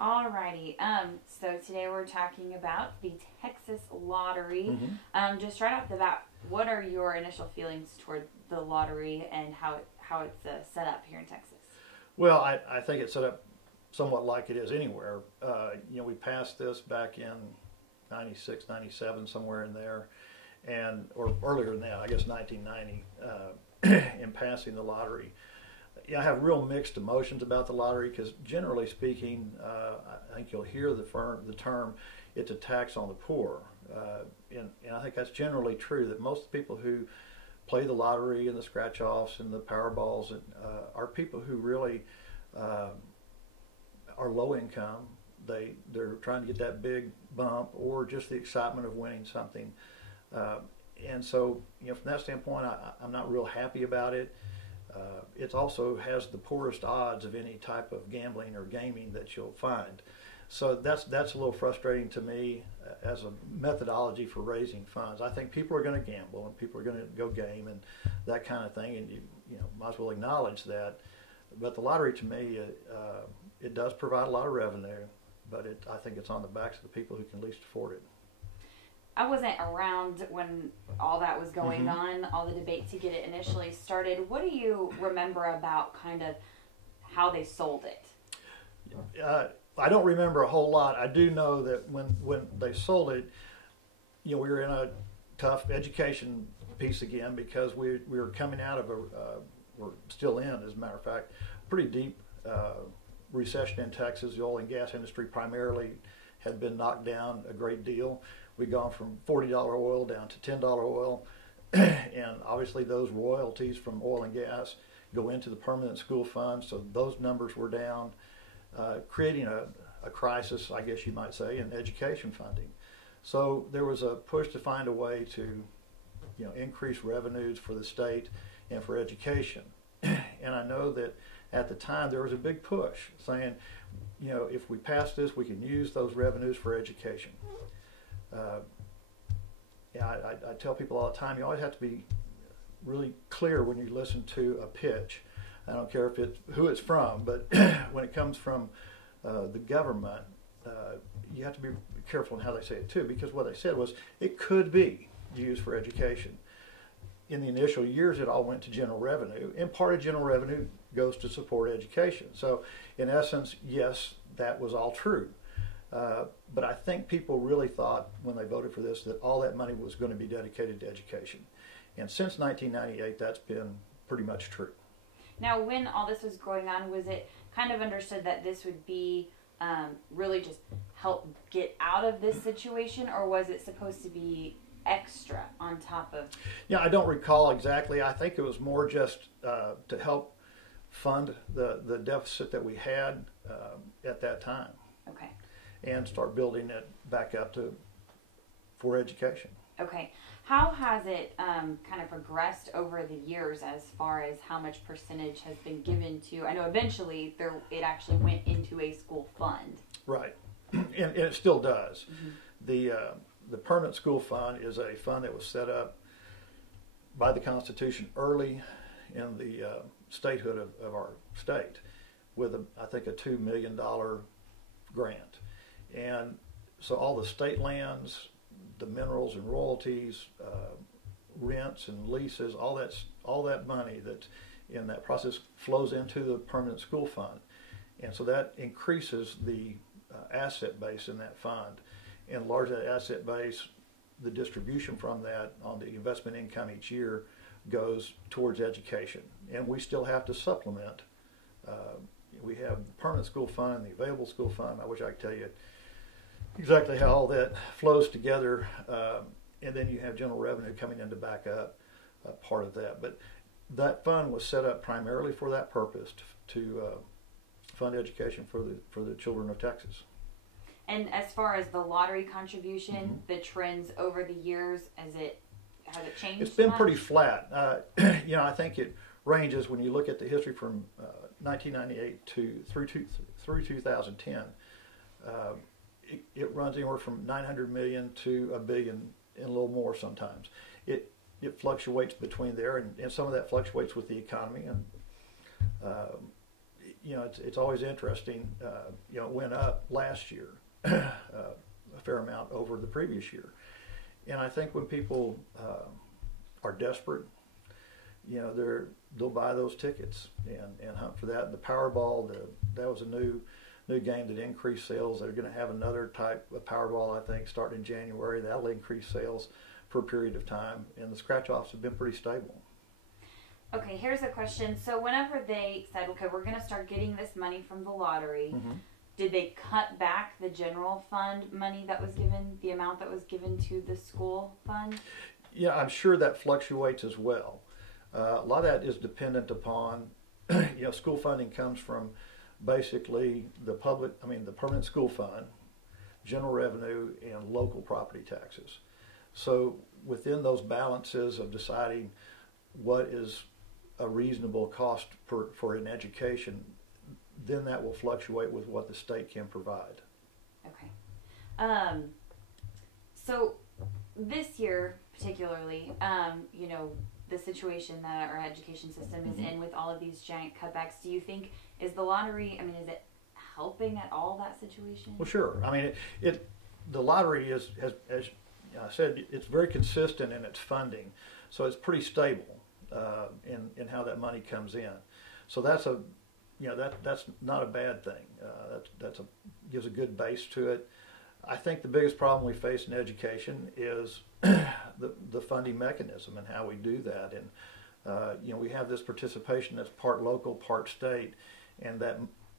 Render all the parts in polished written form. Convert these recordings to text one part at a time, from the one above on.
Alrighty. So today we're talking about the Texas lottery. Just right off the bat, what are your initial feelings toward the lottery and how it's set up here in Texas? Well, I think it's set up somewhat like it is anywhere. We passed this back in 96, 97, somewhere in there, or earlier than that, I guess 1990, in passing the lottery. I have real mixed emotions about the lottery because, generally speaking, I think you'll hear the term, it's a tax on the poor. And I think that's generally true, that most of the people who play the lottery and the scratch-offs and the Powerballs are people who really are low income. They're trying to get that big bump or just the excitement of winning something. And so, from that standpoint, I'm not real happy about it. It also has the poorest odds of any type of gambling or gaming that you'll find. So that's a little frustrating to me as a methodology for raising funds. I think people are going to gamble and people are going to go game and that kind of thing, and you might as well acknowledge that. But the lottery, to me, it does provide a lot of revenue, but I think it's on the backs of the people who can least afford it. I wasn't around when all that was going on, all the debate to get it initially started. What do you remember about kind of how they sold it? I don't remember a whole lot. I do know that when they sold it, we were in a tough education piece again because we were coming out of we're still in, as a matter of fact, pretty deep recession in Texas. The oil and gas industry primarily had been knocked down a great deal. We'd gone from $40 oil down to $10 oil, and obviously those royalties from oil and gas go into the permanent school fund, so those numbers were down, creating a crisis, I guess you might say, in education funding. So there was a push to find a way to increase revenues for the state and for education. And I know that at the time there was a big push saying, if we pass this, we can use those revenues for education. I tell people all the time, you always have to be really clear when you listen to a pitch. I don't care who it's from, but when it comes from the government, you have to be careful in how they say it too, because what they said was it could be used for education. In the initial years, it all went to general revenue, and part of general revenue goes to support education. So in essence, yes, that was all true. But I think people really thought when they voted for this that all that money was going to be dedicated to education. And since 1998, that's been pretty much true. Now, when all this was going on, was it kind of understood that this would be really just help get out of this situation, or was it supposed to be extra on top of? I don't recall exactly. I think it was more just to help fund the deficit that we had at that time. Okay. And start building it back up for education. Okay. How has it kind of progressed over the years as far as how much percentage has been given to? I know eventually it actually went into a school fund. Right, and it still does. The permanent school fund is a fund that was set up by the Constitution early in the statehood of our state with, I think, a $2 million grant. And so all the state lands, the minerals and royalties, rents and leases, all that money that's in that process flows into the permanent school fund. And so that increases the asset base in that fund. And largely that asset base, the distribution from that on the investment income each year goes towards education. And we still have to supplement. We have the permanent school fund and the available school fund. I wish I could tell you exactly how all that flows together, and then you have general revenue coming in to back up part of that. But that fund was set up primarily for that purpose, to fund education for the children of Texas. And as far as the lottery contribution, the trends over the years, has it changed? It's been pretty flat. I think it ranges when you look at the history from 1998 through 2010. It runs anywhere from 900 million to $1 billion and a little more sometimes. It fluctuates between there, and some of that fluctuates with the economy. And it's always interesting. It went up last year a fair amount over the previous year, and I think when people are desperate, they'll buy those tickets and hunt for that. The Powerball, that was a new game that increased sales. They're going to have another type of Powerball, I think, starting in January. That'll increase sales for a period of time, and the scratch-offs have been pretty stable. Okay, here's a question. So whenever they said, okay, we're going to start getting this money from the lottery, did they cut back the general fund money that was given, the amount that was given to the school fund? Yeah, I'm sure that fluctuates as well. A lot of that is dependent upon, school funding comes from basically the permanent school fund, general revenue, and local property taxes. So within those balances of deciding what is a reasonable cost for an education, then that will fluctuate with what the state can provide. Okay. So this year particularly, the situation that our education system is in with all of these giant cutbacks, do you think, is the lottery, is it helping at all that situation? Well, sure. The lottery has, as I said, it's very consistent in its funding, so it's pretty stable in how that money comes in. So that's that's not a bad thing. That gives a good base to it. I think the biggest problem we face in education is the funding mechanism and how we do that. And we have this participation that's part local, part state, and that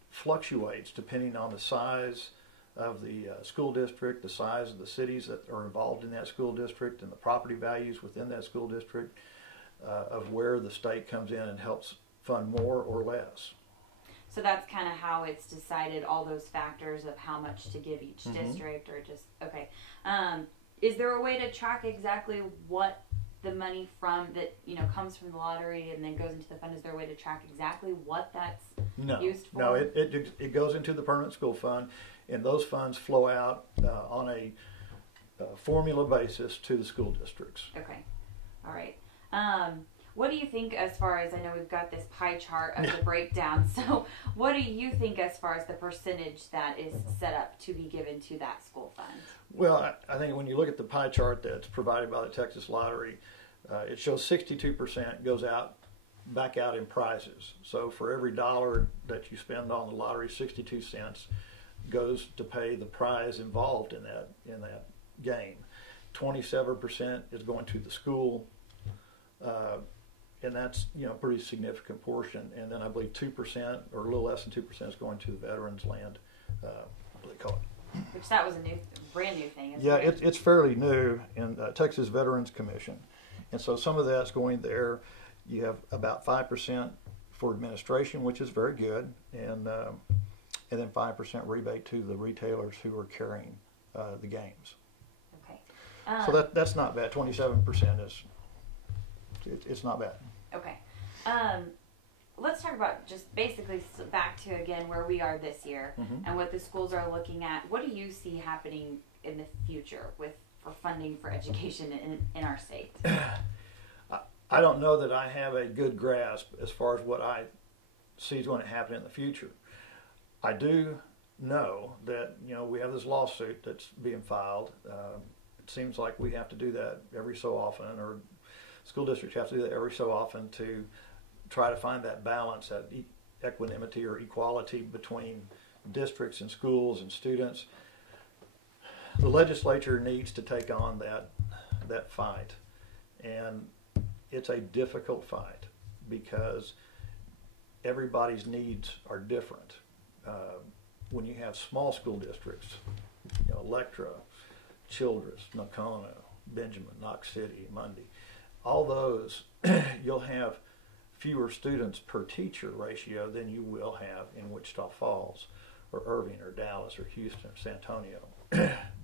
fluctuates depending on the size of the school district, the size of the cities that are involved in that school district, and the property values within that school district, of where the state comes in and helps fund more or less. So that's kind of how it's decided, all those factors of how much to give each district, or just, okay. Is there a way to track exactly what the money comes from the lottery and then goes into the fund? Is there a way to track exactly what that's used for? No, it goes into the permanent school fund, and those funds flow out on a formula basis to the school districts. Okay. All right. What do you think as far as, I know we've got this pie chart of the breakdown, so what do you think as far as the percentage that is set up to be given to that school fund? Well, I think when you look at the pie chart that's provided by the Texas Lottery, it shows 62% goes back out in prizes. So for every dollar that you spend on the lottery, 62 cents goes to pay the prize involved in that game. 27% is going to the school. And that's a pretty significant portion. And then I believe 2% or a little less than 2% is going to the veterans' land, what do they call it? Which that was a brand new thing, isn't it? Yeah, it's fairly new in Texas Veterans Commission, and so some of that's going there. You have about 5% for administration, which is very good, and then 5% rebate to the retailers who are carrying the games. Okay. So that's not bad. 27% is. It's not bad. Okay. Let's talk about just basically back to, again, where we are this year and what the schools are looking at. What do you see happening in the future for funding for education in our state? I don't know that I have a good grasp as far as what I see is going to happen in the future. I do know that we have this lawsuit that's being filed. It seems like we have to do that every so often, or school districts have to do that every so often to try to find that balance, that equanimity or equality between districts and schools and students. The legislature needs to take on that fight, and it's a difficult fight because everybody's needs are different. When you have small school districts, Electra, Childress, Nakona, Benjamin, Knox City, Mundy, all those, you'll have fewer students per teacher ratio than you will have in Wichita Falls or Irving or Dallas or Houston or San Antonio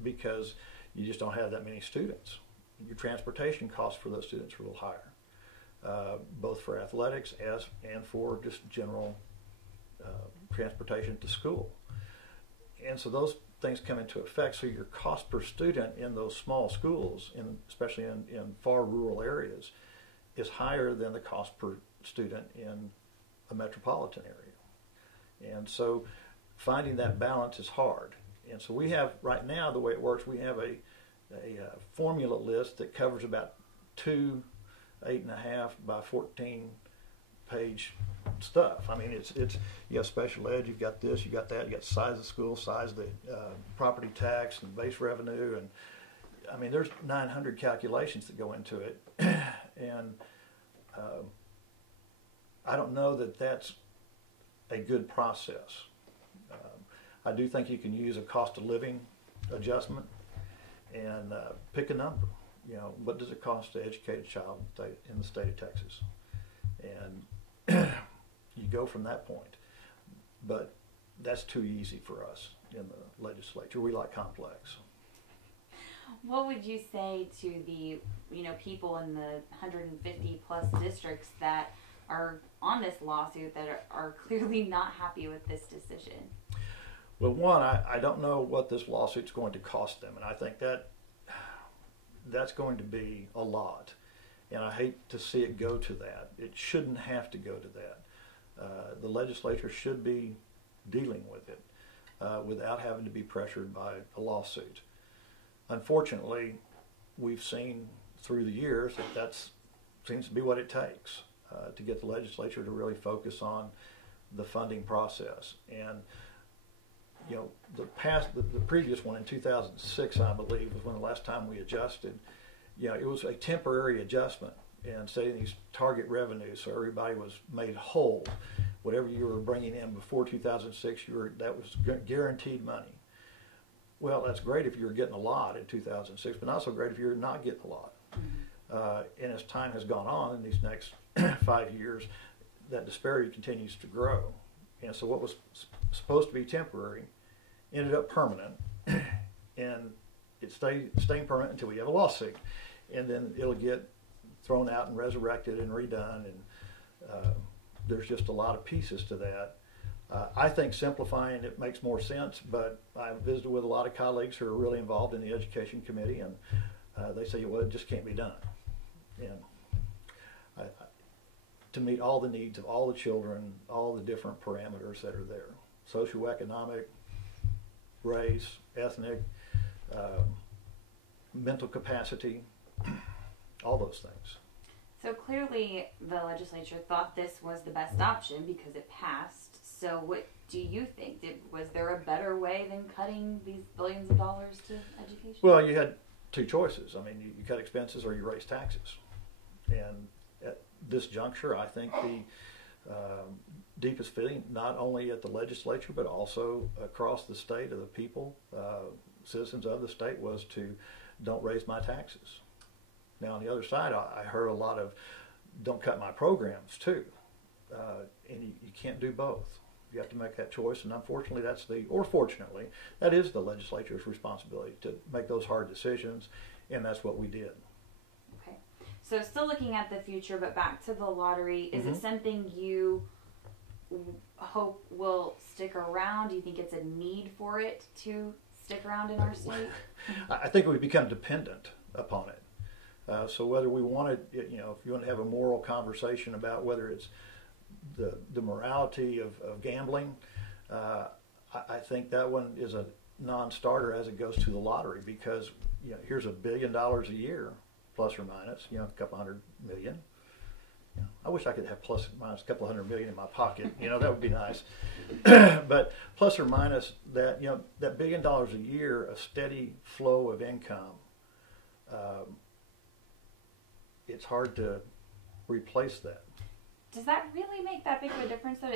because you just don't have that many students. Your transportation costs for those students are a little higher, both for athletics and for just general transportation to school. And so those things come into effect, so your cost per student in those small schools, especially in far rural areas, is higher than the cost per student in a metropolitan area. And so finding that balance is hard. And so we have, right now, the way it works, we have a formula list that covers about 2 8.5 by 14 page stuff. I mean, it's you have special ed, you've got this, you got that, you got the size of the school, size of the property tax and base revenue, and I mean, there's 900 calculations that go into it, and I don't know that that's a good process. I do think you can use a cost of living adjustment and pick a number. You know, what does it cost to educate a child in the state of Texas? And you go from that point. But that's too easy for us in the legislature. We like complex. What would you say to the people in the 150 plus districts that are on this lawsuit that are clearly not happy with this decision? Well, one, I don't know what this lawsuit's going to cost them, and I think that's going to be a lot. And I hate to see it go to that. It shouldn't have to go to that. The legislature should be dealing with it without having to be pressured by a lawsuit. Unfortunately, we've seen through the years that seems to be what it takes to get the legislature to really focus on the funding process. And you know, the previous one in 2006, I believe, was when the last time we adjusted. You know, it was a temporary adjustment and setting these target revenues so everybody was made whole. Whatever you were bringing in before 2006, that was guaranteed money. Well, that's great if you were getting a lot in 2006, but not so great if you're not getting a lot. And as time has gone on in these next 5 years, that disparity continues to grow. And so what was supposed to be temporary ended up permanent, and it's staying permanent until we have a lawsuit. And then it'll get thrown out and resurrected and redone, and there's just a lot of pieces to that. I think simplifying it makes more sense, but I've visited with a lot of colleagues who are really involved in the education committee, and they say, well, it just can't be done. And to meet all the needs of all the children, all the different parameters that are there, socioeconomic, race, ethnic, mental capacity, all those things. So clearly the legislature thought this was the best option because it passed. So what do you think? Was there a better way than cutting these billions of dollars to education? Well, you had two choices. I mean, you cut expenses or you raise taxes. And at this juncture, I think the deepest feeling, not only at the legislature, but also across the state of the people, citizens of the state, was to don't raise my taxes. Now, on the other side, I heard a lot of don't cut my programs, too. And you can't do both. You have to make that choice, and unfortunately, fortunately, that is the legislature's responsibility to make those hard decisions, and that's what we did. Okay. So still looking at the future, but back to the lottery, is it something you hope will stick around? Do you think it's a need for it to stick around in our state? I think we've become dependent upon it. So whether we want to, if you want to have a moral conversation about whether it's the morality of gambling, I think that one is a non-starter as it goes to the lottery, because here's $1 billion a year, plus or minus, a couple $100 million. I wish I could have plus or minus a couple $100 million in my pocket. That would be nice. But plus or minus that, that $1 billion a year, a steady flow of income. It's hard to replace that. Does that really make that big of a difference, though?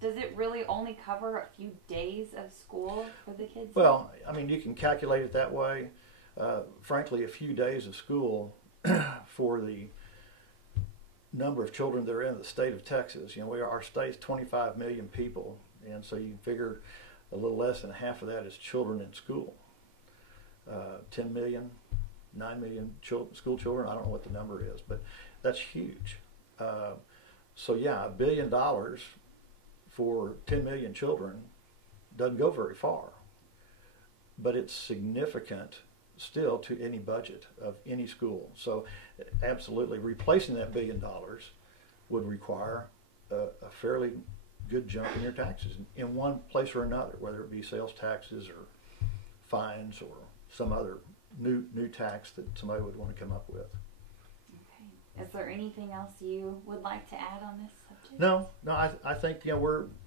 Does it really only cover a few days of school for the kids? Well, I mean, you can calculate it that way. Frankly, a few days of school for the number of children that are in the state of Texas. Our state's 25 million people, and so you can figure a little less than half of that is children in school. 10 million, 9 million school children. I don't know what the number is, but that's huge. So yeah, $1 billion for 10 million children doesn't go very far, but it's significant still to any budget of any school. So absolutely, replacing that $1 billion would require a fairly good jump in your taxes in one place or another, whether it be sales taxes or fines or some other new tax that somebody would want to come up with. Okay. Is there anything else you would like to add on this subject? No. I think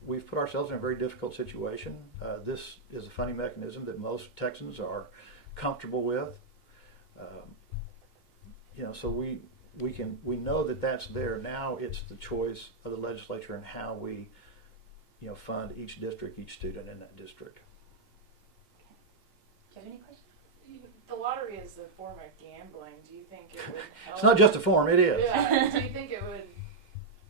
we've put ourselves in a very difficult situation. This is a funding mechanism that most Texans are comfortable with. So we know that that's there. Now it's the choice of the legislature and how we, fund each district, each student in that district. Do you have any questions? The lottery is a form of gambling. Do you think it would help? It's not just a form, it is. Yeah. Do you think it would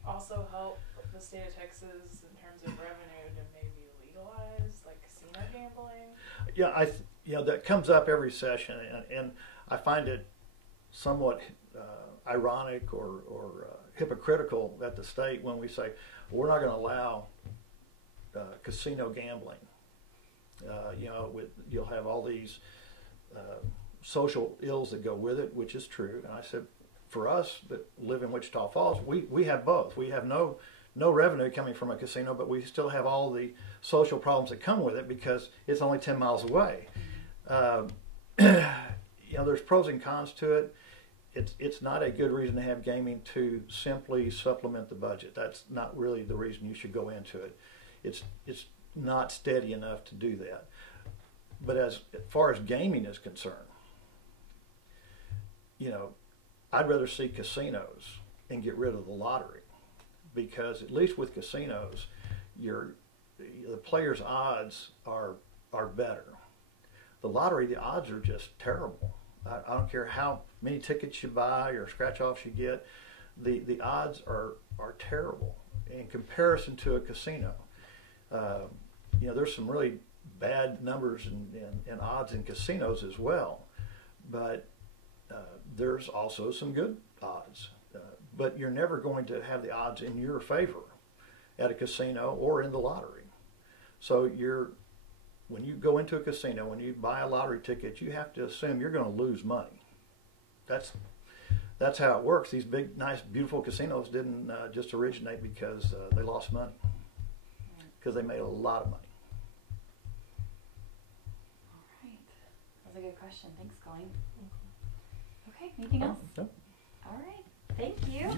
also help the state of Texas in terms of revenue to maybe legalize like casino gambling? Yeah, that comes up every session, and I find it somewhat ironic or hypocritical at the state when we say, well, we're not going to allow casino gambling. You'll have all these social ills that go with it, which is true. And I said, for us that live in Wichita Falls, we have both. We have no revenue coming from a casino, but we still have all the social problems that come with it because it's only 10 miles away. There's pros and cons to it. It's not a good reason to have gaming to simply supplement the budget. That's not really the reason you should go into it. It's not steady enough to do that. But as far as gaming is concerned, I'd rather see casinos and get rid of the lottery, because at least with casinos, the players' odds are better. The lottery, the odds are just terrible. I don't care how many tickets you buy or scratch-offs you get, the odds are terrible in comparison to a casino. There's some really bad numbers and odds in casinos as well, but there's also some good odds. But you're never going to have the odds in your favor at a casino or in the lottery. So when you go into a casino, when you buy a lottery ticket, you have to assume you're going to lose money. That's how it works. These big, nice, beautiful casinos didn't just originate because they lost money, because they made a lot of money. All right. That's a good question. Thanks, Colleen. Okay, anything else? No. All right. Thank you.